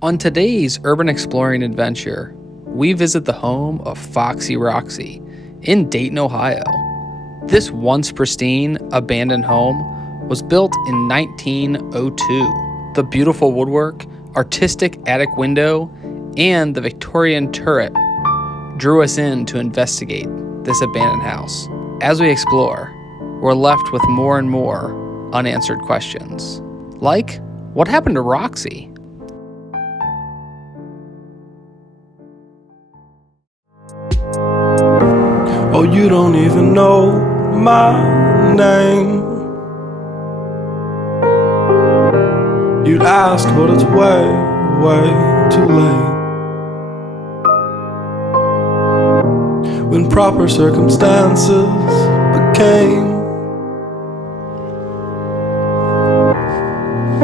On today's urban exploring adventure, we visit the home of Foxy Roxie in Dayton, Ohio. This once pristine, abandoned home was built in 1902. The beautiful woodwork, artistic attic window, and the Victorian turret drew us in to investigate this abandoned house. As we explore, we're left with more and more unanswered questions. Like, what happened to Roxie? Oh, you don't even know my name. You'd ask, but it's way, way too late. When proper circumstances became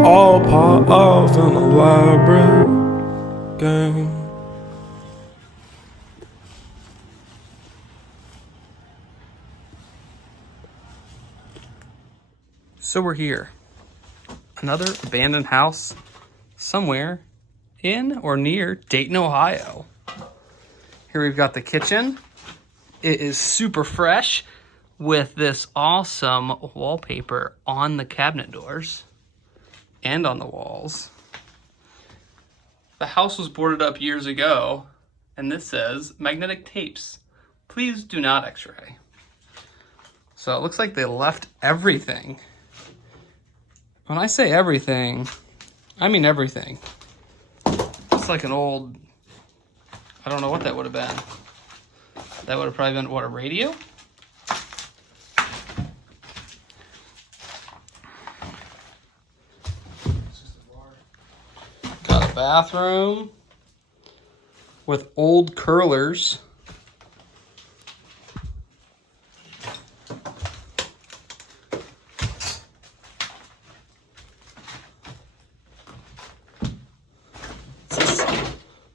all part of an elaborate game. So we're here. Another abandoned house somewhere in or near Dayton, Ohio. Here we've got the kitchen. It is super fresh with this awesome wallpaper on the cabinet doors and on the walls. The house was boarded up years ago, and this says magnetic tapes. Please do not x-ray. So it looks like they left everything. When I say everything, I mean everything. It's like an old, I don't know what that would have been. That would have probably been, what, a radio? Got a bathroom with old curlers.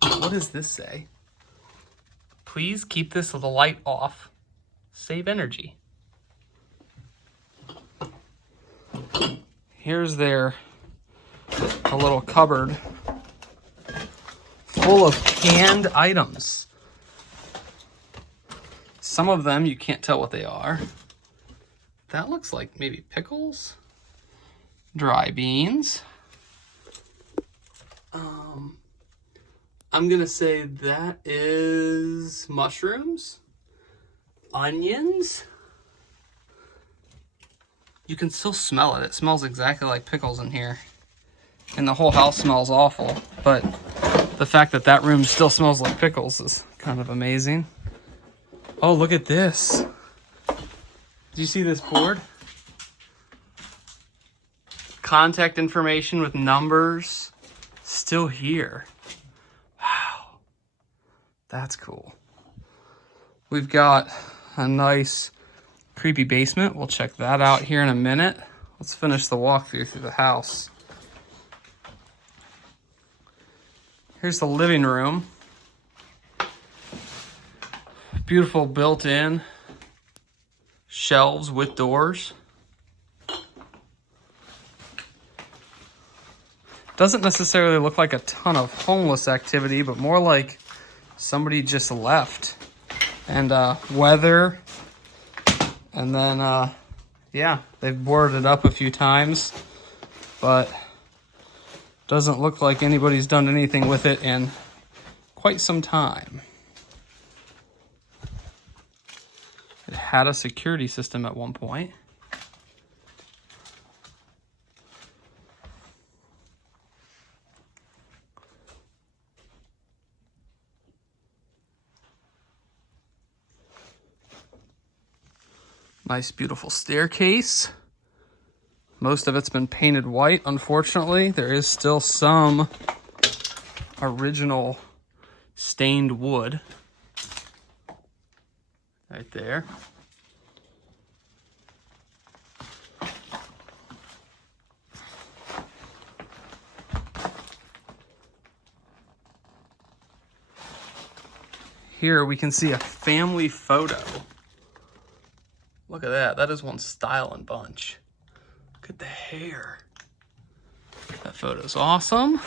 What does this say? Please keep this light off. Save energy. Here's a little cupboard full of canned items. Some of them you can't tell what they are. That looks like maybe pickles, dry beans. I'm gonna say that is mushrooms, onions. You can still smell it. It smells exactly like pickles in here. And the whole house smells awful. But the fact that that room still smells like pickles is kind of amazing. Oh, look at this. Do you see this board? Contact information with numbers still here. That's cool. We've got a nice creepy basement. We'll check that out here in a minute. Let's finish the walkthrough through the house. Here's the living room. Beautiful built-in shelves with doors. Doesn't necessarily look like a ton of homeless activity, but more like somebody just left. And weather. And then, yeah, they've boarded it up a few times. But doesn't look like anybody's done anything with it in quite some time. It had a security system at one point. Nice, beautiful staircase. Most of it's been painted white, unfortunately. There is still some original stained wood right there. Here we can see a family photo. Look at that. That is one styling bunch. Look at the hair. That photo's awesome.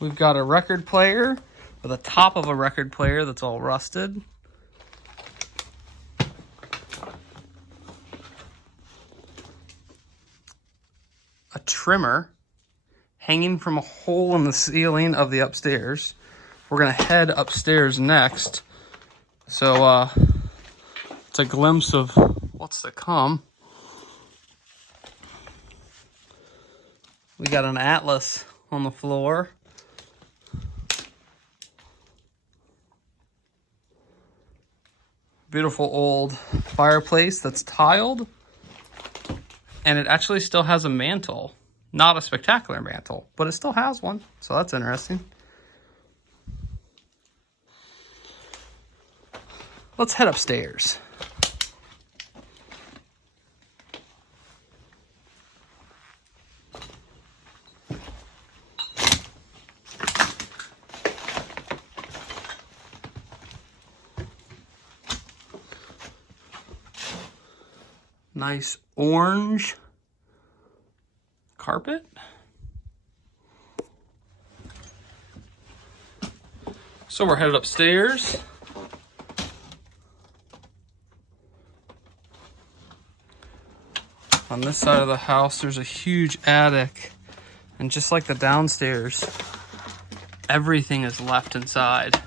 We've got a record player with a top of a record player that's all rusted. A trimmer hanging from a hole in the ceiling of the upstairs. We're gonna head upstairs next. So it's a glimpse of what's to come. We got an atlas on the floor. Beautiful old fireplace that's tiled. And it actually still has a mantle. Not a spectacular mantle, but it still has one. So that's interesting. Let's head upstairs. Nice orange carpet. So we're headed upstairs. On this side of the house, there's a huge attic. And just like the downstairs, everything is left inside.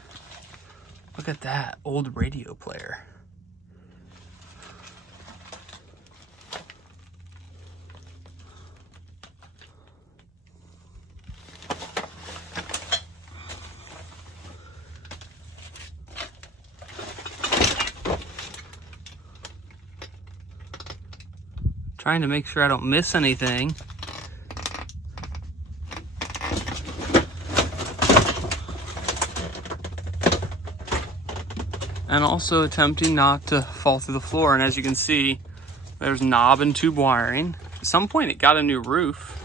Look at that old radio player. Trying to make sure I don't miss anything. And also attempting not to fall through the floor. And as you can see, there's knob and tube wiring. At some point it got a new roof.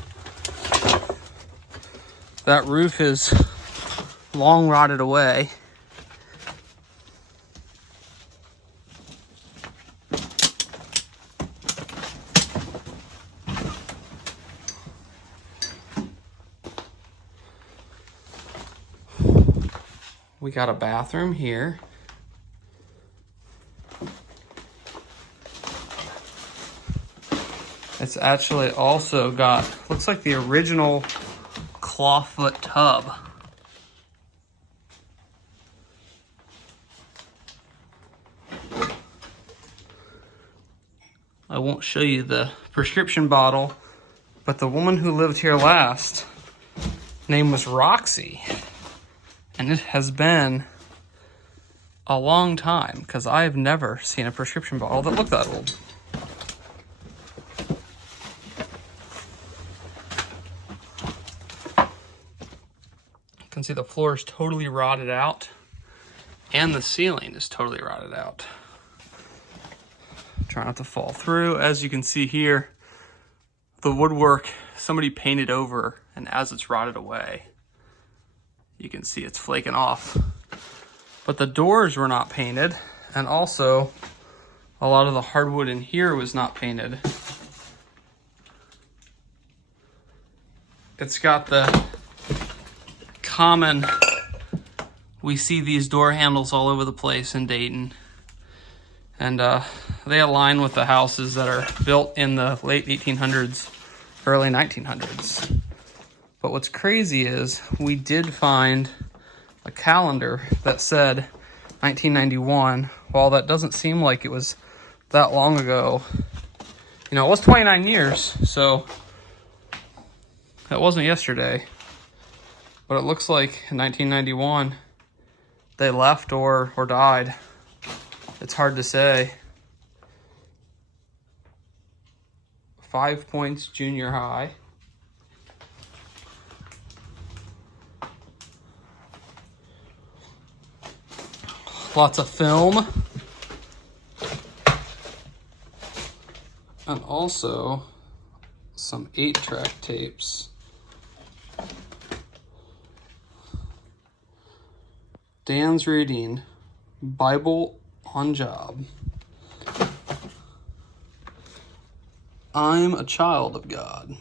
That roof is long rotted away. We got a bathroom here. It's actually also got, looks like the original clawfoot tub. I won't show you the prescription bottle, but the woman who lived here last, name was Roxie. And it has been a long time because I've never seen a prescription bottle that looked that old. You can see the floor is totally rotted out and the ceiling is totally rotted out. Try not to fall through. As you can see here, the woodwork, somebody painted over, and as it's rotted away, you can see it's flaking off. But the doors were not painted, and also a lot of the hardwood in here was not painted. It's got the common, we see these door handles all over the place in Dayton. And they align with the houses that are built in the late 1800s, early 1900s. But what's crazy is we did find a calendar that said 1991. While that doesn't seem like it was that long ago, you know, it was 29 years, so that wasn't yesterday. But it looks like in 1991 they left or died. It's hard to say. 5 Points Junior High. Lots of film. And also some 8-track tapes. Dan's reading Bible on Job. I'm a child of God.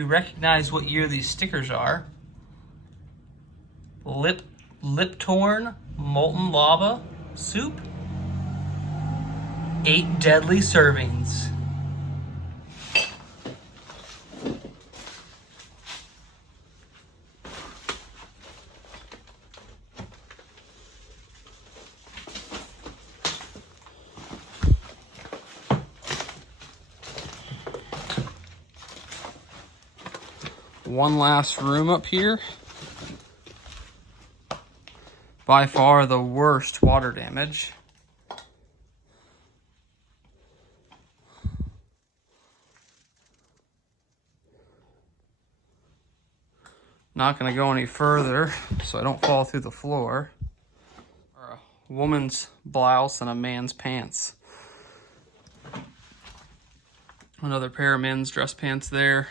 you recognize what year these stickers are. Lip torn molten lava soup. 8 deadly servings. One last room up here. By far the worst water damage. Not going to go any further so I don't fall through the floor. A woman's blouse and a man's pants. Another pair of men's dress pants there.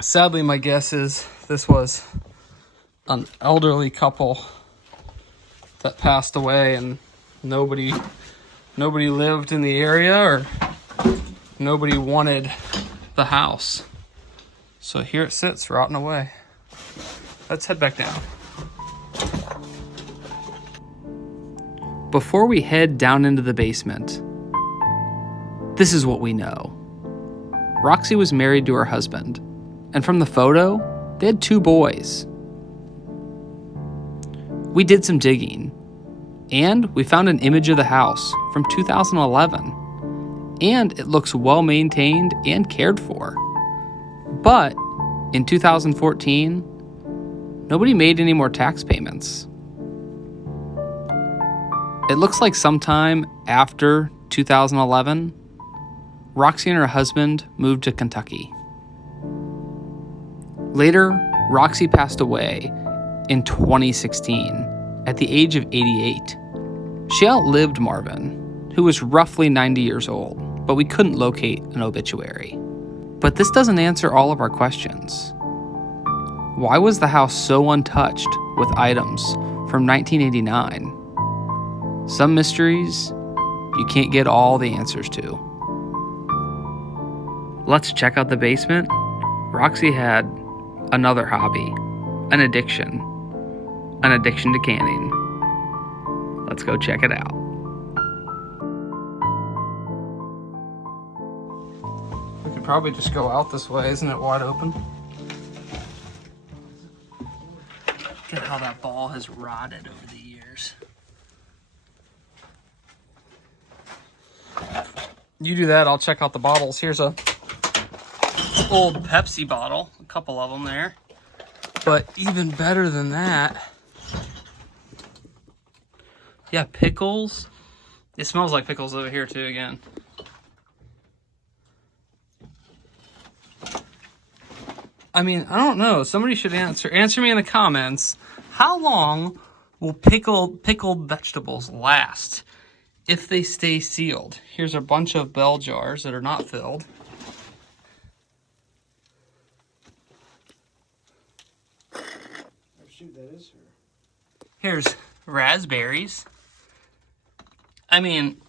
Sadly, my guess is this was an elderly couple that passed away and nobody lived in the area or nobody wanted the house. So here it sits, rotting away. Let's head back down. Before we head down into the basement, this is what we know. Roxie was married to her husband, and from the photo, they had 2 boys. We did some digging, and we found an image of the house from 2011, and it looks well maintained and cared for. But in 2014, nobody made any more tax payments. It looks like sometime after 2011, Roxie and her husband moved to Kentucky. Later, Roxie passed away in 2016 at the age of 88. She outlived Marvin, who was roughly 90 years old, but we couldn't locate an obituary. But this doesn't answer all of our questions. Why was the house so untouched with items from 1989? Some mysteries you can't get all the answers to. Let's check out the basement. Roxie had another hobby, an addiction to canning. Let's go check it out. We could probably just go out this way, isn't it wide open? Look at how that ball has rotted over the years. You do that, I'll check out the bottles. Here's a old Pepsi bottle, a couple of them there. But even better than that, yeah, pickles. It smells like pickles over here too again. I mean, I don't know. Somebody should answer me in the comments. How long will pickled vegetables last if they stay sealed? Here's a bunch of bell jars that are not filled. That is her. Here's raspberries. I mean,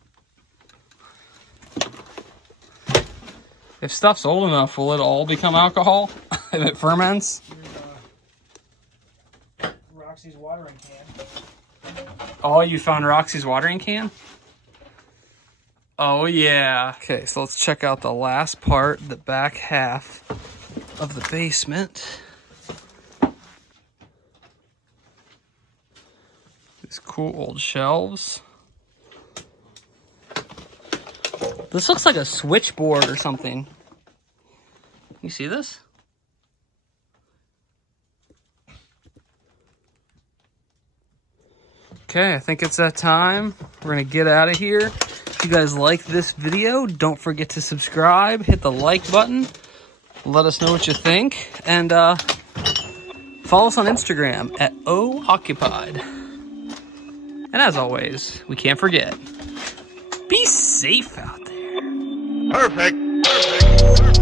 if stuff's old enough, will it all become alcohol if it ferments? Here's Roxie's watering can. Oh, you found Roxie's watering can? Oh, yeah. Okay, so let's check out the last part, the back half of the basement. These cool old shelves. This looks like a switchboard or something. You see this? Okay, I think it's that time. We're gonna get out of here. If you guys like this video, don't forget to subscribe, hit the like button, let us know what you think, and follow us on Instagram at occupied. And as always, we can't forget, be safe out there. Perfect.